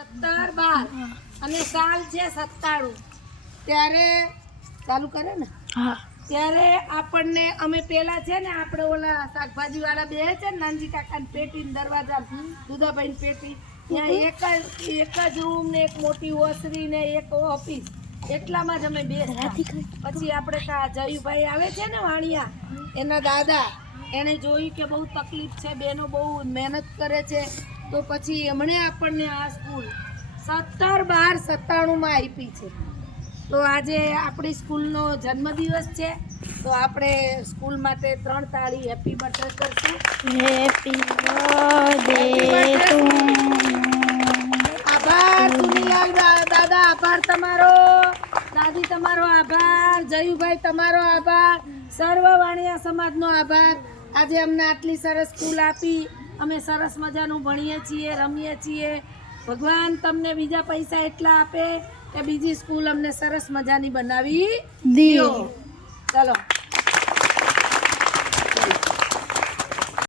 17 12 અને સાલ છે 97 ત્યારે ચાલુ કરે ને ત્યારે આપણને અમે પેલા છે ને આપણે ઓલા શાકભાજી વાળા બે છે ને નાનજી કાકાની પેટી દરવાજા દુધાભાઈ પેટી ત્યાં એક જ રૂમ ને એક મોટી ઓસરી ને એક ઓફિસ એટલામાં જ અમે બેસતા. પછી આપણે જયુભાઈ આવે છે ને વાણિયા એના દાદા એને જોયું કે બહુ તકલીફ છે બેનો બહુ મહેનત કરે છે તો પછી એમણે આપણને આ સ્કૂલ 17 12 97 માં આપી છે. તો આજે આપણી સ્કૂલનો જન્મદિવસ છે તો આપણે સ્કૂલ માટે 3 તાળી હેપી બર્થડે કરશું. હેપી બર્થડે ટુ આભાર સુનીલાલ દાદા, આભાર તમારો, દાદી તમારો આભાર, જયુભાઈ તમારો આભાર, સર્વ વાણિયા સમાજનો આભાર. આજે અમને આટલી સરસ સ્કૂલ આપી, અમે સરસ મજાનું ભણીએ છીએ, રમીએ છીએ. ભગવાન તમને બીજા પૈસા એટલા આપે કે બીજી સ્કૂલ અમને સરસ મજાની બનાવી દો. ચાલો.